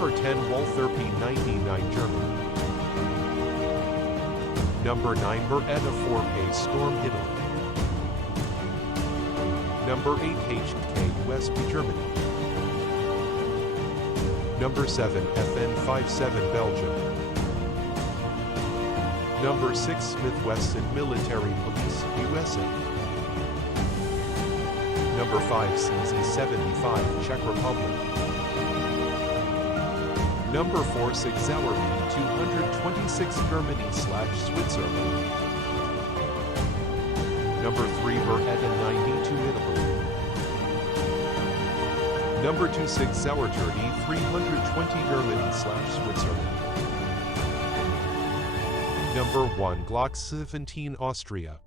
Number 10 Wolf-30 99 Germany. Number 9 Beretta 4K Storm Italy. Number 8 HK USB Germany. Number 7 FN57 Belgium. Number 6 Smith Wesson Military Police USA. Number 5 CZ75 Czech Republic. Number 4 Sig Sauer P226 Germany/Switzerland. Number 3 Beretta 92 Italy. Number 2 Sig Sauer 320 Germany/Switzerland. Number 1 Glock 17 Austria.